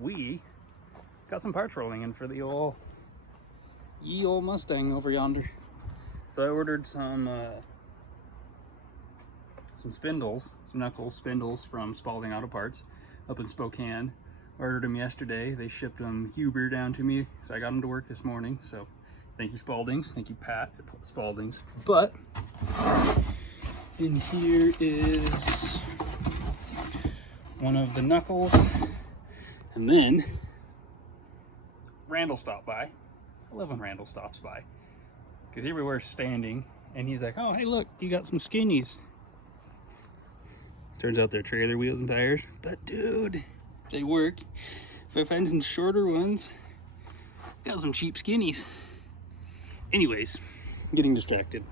we got some parts rolling in for the old Mustang over yonder. So I ordered some spindles, some knuckle spindles from Spalding Auto Parts up in Spokane. Ordered them yesterday. They shipped them Huber down to me, so I got them to work this morning. So thank you, Spaldings. Thank you, Pat at Spaldings. But in here is one of the knuckles, and then Randall stopped by. I love when Randall stops by, because here we were standing and he's like, oh hey look, you got some skinnies. Turns out they're trailer wheels and tires, but dude, they work. If I find some shorter ones, got some cheap skinnies. Anyways, getting distracted.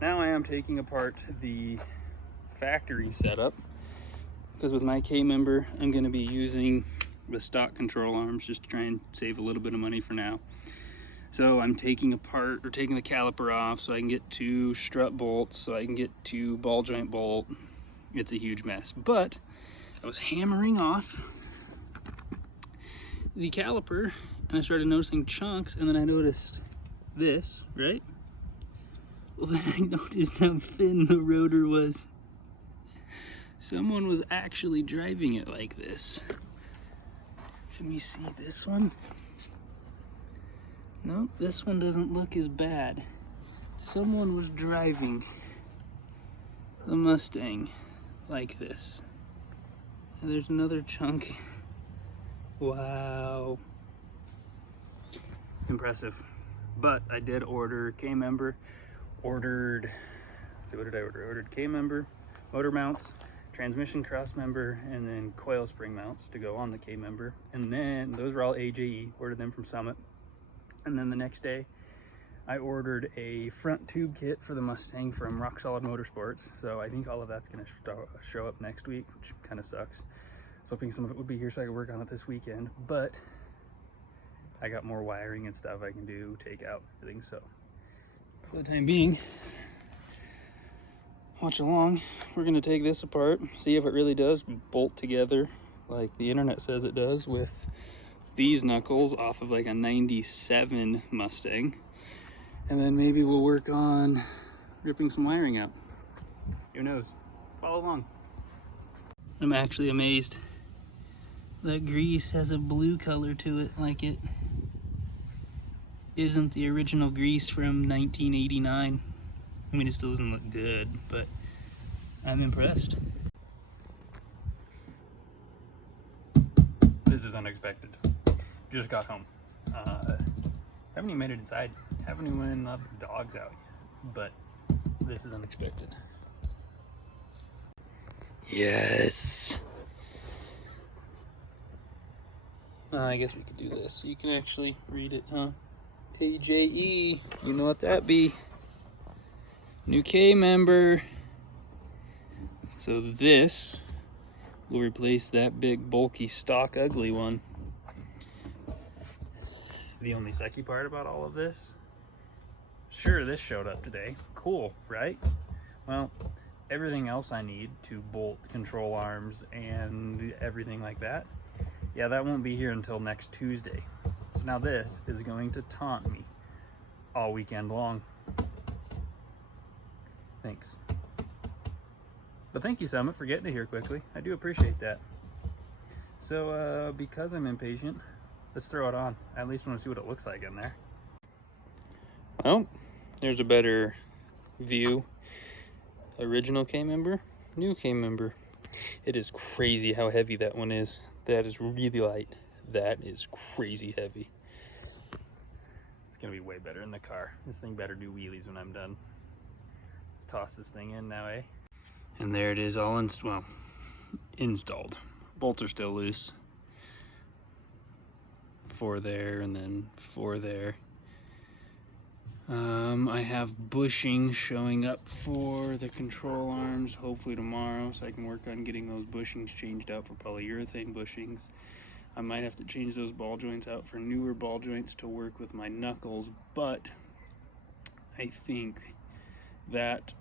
Now I am taking apart the factory setup, because with my K-member I'm going to be using the stock control arms just to try and save a little bit of money for now. So I'm taking the caliper off so I can get 2 strut bolts, so I can get 2 ball joint bolt. It's a huge mess, but I was hammering off the caliper and I started noticing chunks, and then I noticed this, right? Well, then I noticed how thin the rotor was. Someone was actually driving it like this. Can we see this one? Nope, this one doesn't look as bad. Someone was driving the Mustang like this. And there's another chunk. Wow. Impressive. But I did order K-member. Ordered K-member, motor mounts, transmission cross member, and then coil spring mounts to go on the K-member. And then those are all AJE, ordered them from Summit. And then the next day I ordered a front tube kit for the Mustang from Rock Solid Motorsports. So I think all of that's going to show up next week, which kind of sucks. So hoping some of it would be here so I could work on it this weekend. But I got more wiring and stuff I can do, take out, everything. So for the time being, watch along. We're going to take this apart, see if it really does bolt together like the internet says it does with these knuckles off of like a 97 Mustang. And then maybe we'll work on ripping some wiring out. Who knows? Follow along. I'm actually amazed. That grease has a blue color to it, like it isn't the original grease from 1989. I mean, it still doesn't look good, but I'm impressed. This is unexpected. Just got home. Haven't even made it inside. Haven't even let the dogs out yet, but this is unexpected. Yes. I guess we could do this. You can actually read it, huh? AJE, you know what that be. New K-member. So this will replace that big bulky stock ugly one. The only sucky part about all of this, sure, this showed up today. Cool, right? Well, everything else I need to bolt control arms and everything like that, yeah, that won't be here until next Tuesday. So now this is going to taunt me all weekend long. Thanks. But thank you, Summit, for getting it here quickly. I do appreciate that. So, because I'm impatient, let's throw it on. I at least want to see what it looks like in there. Well, there's a better view. Original K-member, new K-member. It is crazy how heavy that one is. That is really light. That is crazy heavy. It's gonna be way better in the car. This thing better do wheelies when I'm done. Let's toss this thing in now, eh? And there it is, all installed. Bolts are still loose. 4 there and then 4 there. I have bushings showing up for the control arms hopefully tomorrow, so I can work on getting those bushings changed out for polyurethane bushings. I might have to change those ball joints out for newer ball joints to work with my knuckles, but I think that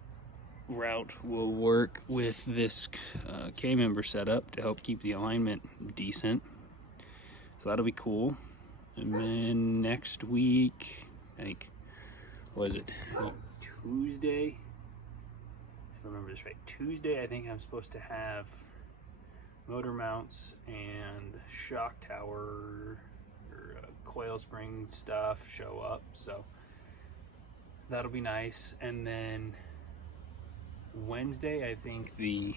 route will work with this K-member setup to help keep the alignment decent. So that'll be cool. And then next week, I think, what is it, Tuesday? If I remember this right, Tuesday I think I'm supposed to have motor mounts and shock tower or coil spring stuff show up, so that'll be nice. And then Wednesday I think the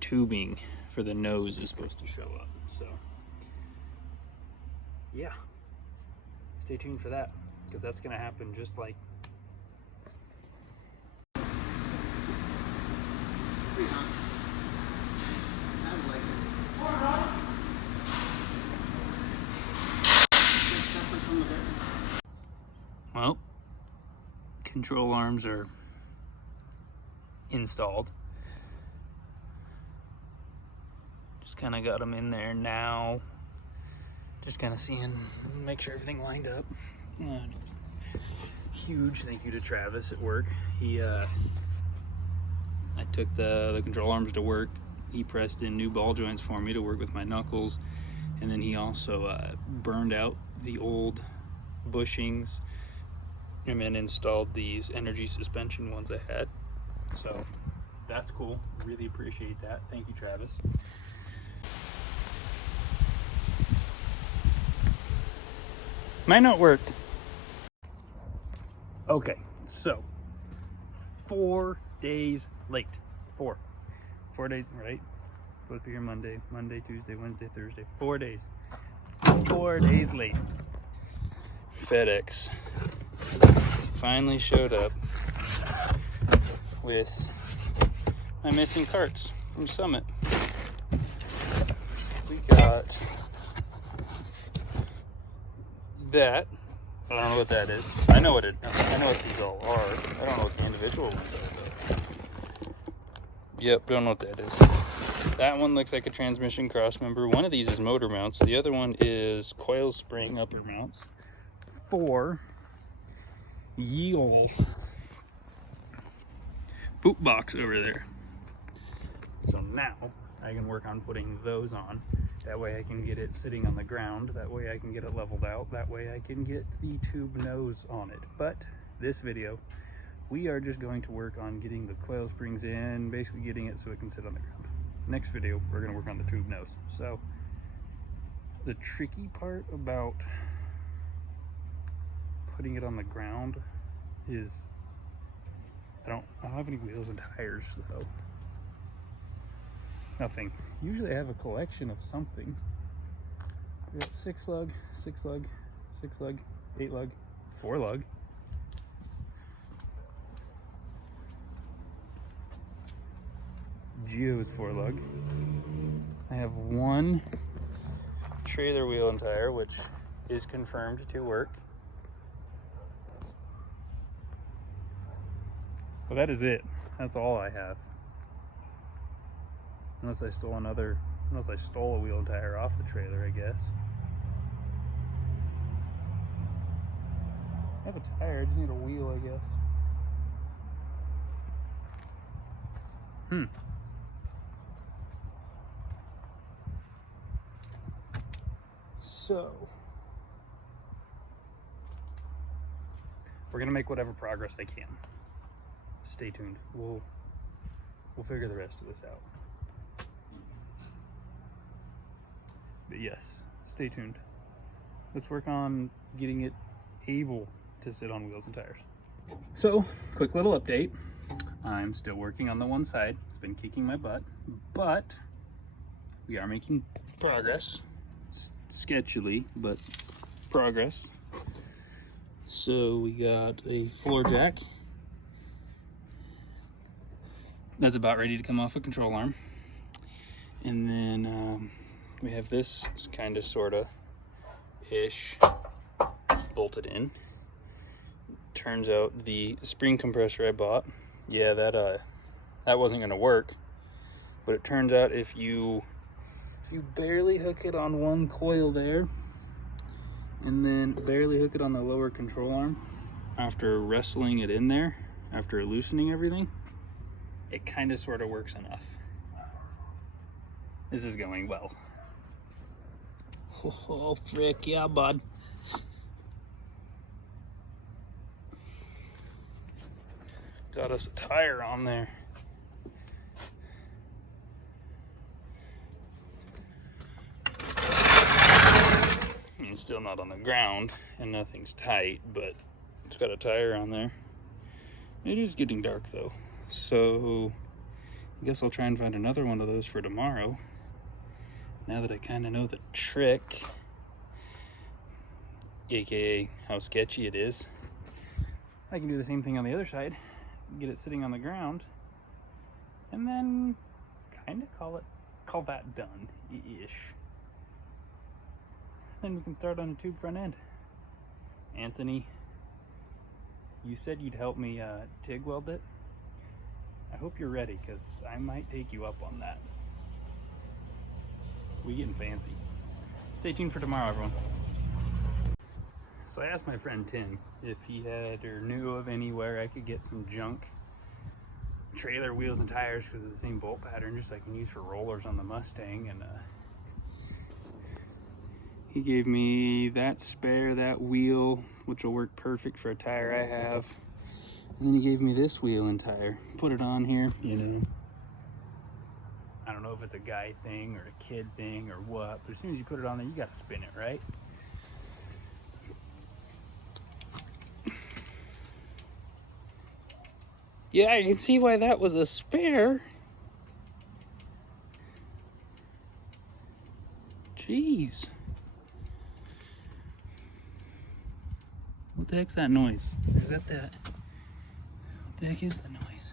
tubing for the nose is supposed to show up, so yeah, stay tuned for that, because that's going to happen just like well, control arms are installed. Just kind of got them in there now. Just kind of seeing, make sure everything lined up. Huge thank you to Travis at work. He, I took the control arms to work. He pressed in new ball joints for me to work with my knuckles. And then he also burned out the old bushings and then installed these energy suspension ones I had. So that's cool. Really appreciate that. Thank you, Travis. Might not worked. Okay, so 4 days late. Four days, right? Supposed to be here Monday, Tuesday, Wednesday, Thursday. 4 days. 4 days late. FedEx finally showed up with my missing carts from Summit. We got that. I don't know what that is. I know what these all are. I don't know what the individual ones are though. Yep, don't know what that is. That one looks like a transmission cross member. One of these is motor mounts. The other one is coil spring upper mounts for ye ol' boot box over there. So now I can work on putting those on. That way I can get it sitting on the ground. That way I can get it leveled out. That way I can get the tube nose on it. But this video, we are just going to work on getting the coil springs in, basically getting it so it can sit on the ground. Next video, we're going to work on the tube nose. So the tricky part about putting it on the ground is I don't have any wheels and tires though. Nothing. Usually I have a collection of something. We got 6 lug, 6 lug, 6 lug, 8 lug, 4 lug. Geo's 4 lug. I have 1 trailer wheel and tire, which is confirmed to work. Well, that is it. That's all I have. Unless I stole a wheel and tire off the trailer, I guess. I have a tire, I just need a wheel, I guess. So we're gonna make whatever progress I can. Stay tuned. We'll figure the rest of this out. But yes, stay tuned. Let's work on getting it able to sit on wheels and tires. So, quick little update. I'm still working on the one side. It's been kicking my butt, but we are making progress. Sketchily, but progress. So we got a floor jack. That's about ready to come off a control arm. And then we have this kind of sorta-ish bolted in. Turns out the spring compressor I bought, yeah, that wasn't gonna work. But it turns out if you barely hook it on one coil there, and then barely hook it on the lower control arm, after wrestling it in there, after loosening everything, it kind of sort of works enough. This is going well. Oh, frick, yeah, bud. Got us a tire on there. It's still not on the ground and nothing's tight, but it's got a tire on there. It is getting dark though, so I guess I'll try and find another one of those for tomorrow. Now that I kind of know the trick, aka how sketchy it is, I can do the same thing on the other side, get it sitting on the ground, and then kind of call that done-ish. Then we can start on a tube front end. Anthony, you said you'd help me TIG weld it. I hope you're ready, because I might take you up on that. We getting fancy. Stay tuned for tomorrow, everyone. So I asked my friend Tim if he had or knew of anywhere I could get some junk trailer wheels and tires because of the same bolt pattern, just like I can use for rollers on the Mustang, and he gave me that spare, that wheel, which will work perfect for a tire I have. And then he gave me this wheel and tire. Put it on here, you know. I don't know if it's a guy thing or a kid thing or what, but as soon as you put it on there, you gotta spin it, right? Yeah, I can see why that was a spare. Jeez. What the heck's that noise? Is that that? What the heck is the noise?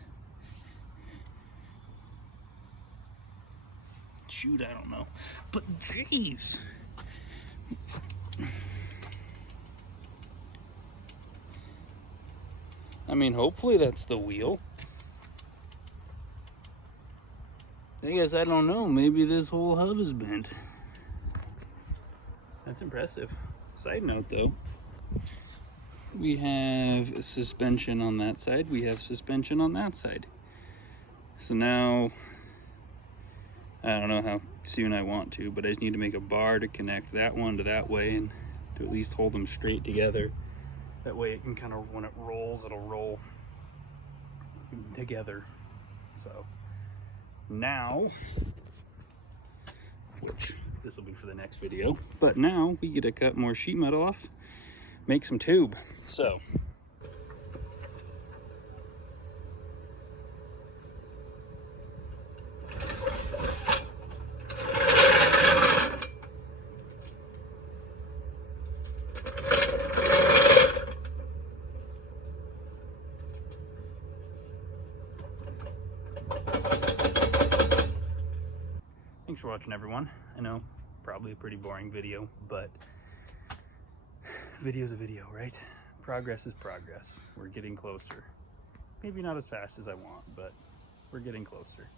Shoot, I don't know. But jeez. I mean, hopefully that's the wheel. I guess I don't know. Maybe this whole hub is bent. That's impressive. Side note though, we have suspension on that side. We have suspension on that side. So now, I don't know how soon I want to, but I just need to make a bar to connect that one to that way and to at least hold them straight together. That way it can kind of, when it rolls, it'll roll together. So now, which this will be for the next video, but now we get to cut more sheet metal off, make some tube. So thanks for watching, everyone. I know, probably a pretty boring video, but video's a video, right? Progress is progress. We're getting closer. Maybe not as fast as I want, but we're getting closer.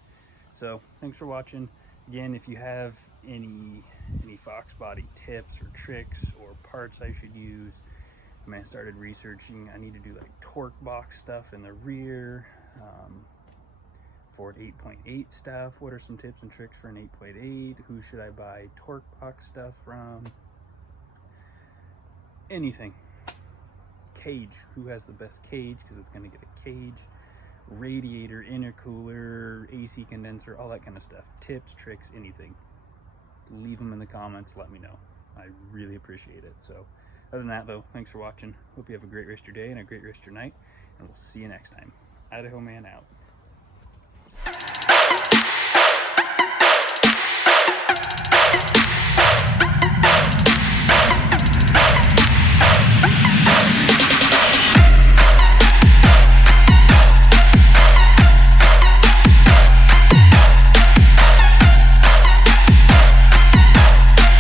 So thanks for watching. Again, if you have any FOXBODY tips or tricks or parts I should use, I mean, I started researching. I need to do like torque box stuff in the rear, Ford 8.8 stuff. What are some tips and tricks for an 8.8? Who should I buy torque box stuff from? Anything. Cage. Who has the best cage? Because it's going to get a cage. Radiator, intercooler, AC condenser, all that kind of stuff. Tips, tricks, anything. Leave them in the comments. Let me know. I really appreciate it. So other than that though, thanks for watching. Hope you have a great rest of your day and a great rest of your night. And we'll see you next time. Idaho Man out.